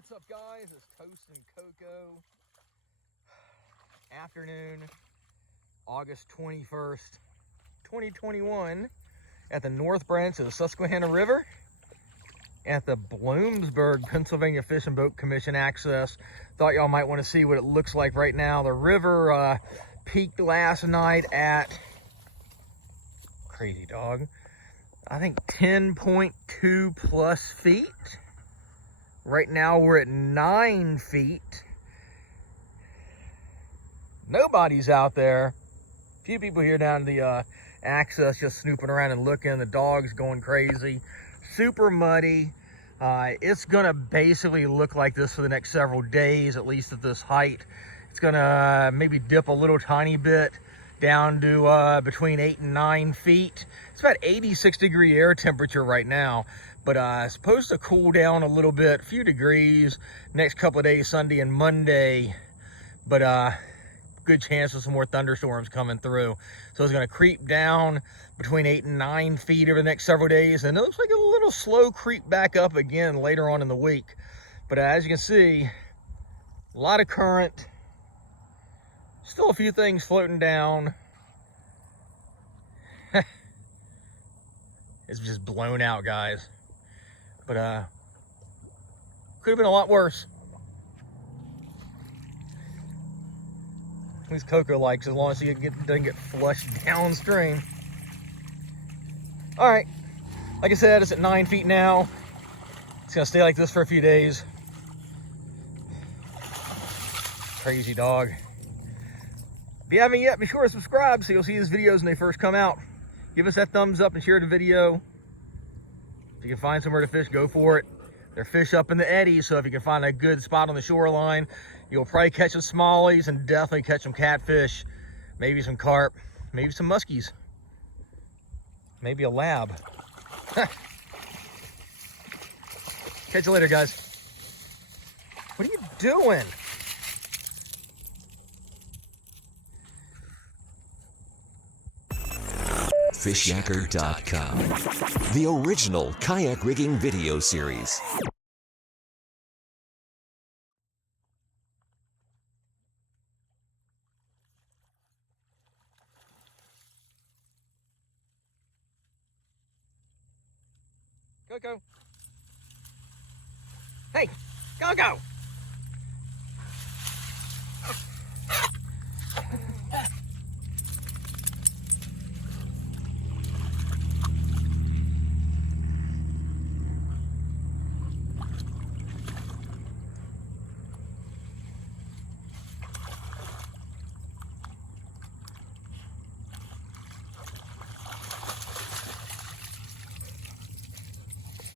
What's up, guys? It's Toast and Cocoa. Afternoon, August 21st, 2021, at the north branch of the Susquehanna River at the Bloomsburg, Pennsylvania Fish and Boat Commission access. Thought y'all might want to see what it looks like right now. The river peaked last night at, crazy dog, I think 10.2 plus feet. Right now we're at 9 feet. Nobody's out there. A few people here down the access just snooping around and looking. The dog's going crazy. Super muddy. It's gonna basically look like this for the next several days, at least at this height. It's gonna maybe dip a little tiny bit down to between 8 and 9 feet. It's about 86-degree air temperature right now, but it's supposed to cool down a little bit, a few degrees next couple of days, Sunday and Monday, but good chance of some more thunderstorms coming through. So it's going to creep down between 8 and 9 feet over the next several days, and it looks like a little slow creep back up again later on in the week. But as you can see, a lot of current, still a few things floating down. It's just blown out, guys. But could have been a lot worse. At least Coco likes, as long as he doesn't get flushed downstream. All right, like I said, it's at 9 feet now. It's gonna stay like this for a few days. Crazy dog. If you haven't yet, be sure to subscribe so you'll see these videos when they first come out. Give us that thumbs up and share the video. If you can find somewhere to fish, go for it. There are fish up in the eddies, so if you can find a good spot on the shoreline, you'll probably catch some smallies and definitely catch some catfish, maybe some carp, maybe some muskies, maybe a lab. Catch you later, guys. What are you doing? Fishyaker.com, the original kayak rigging video series. Coco. Hey, go.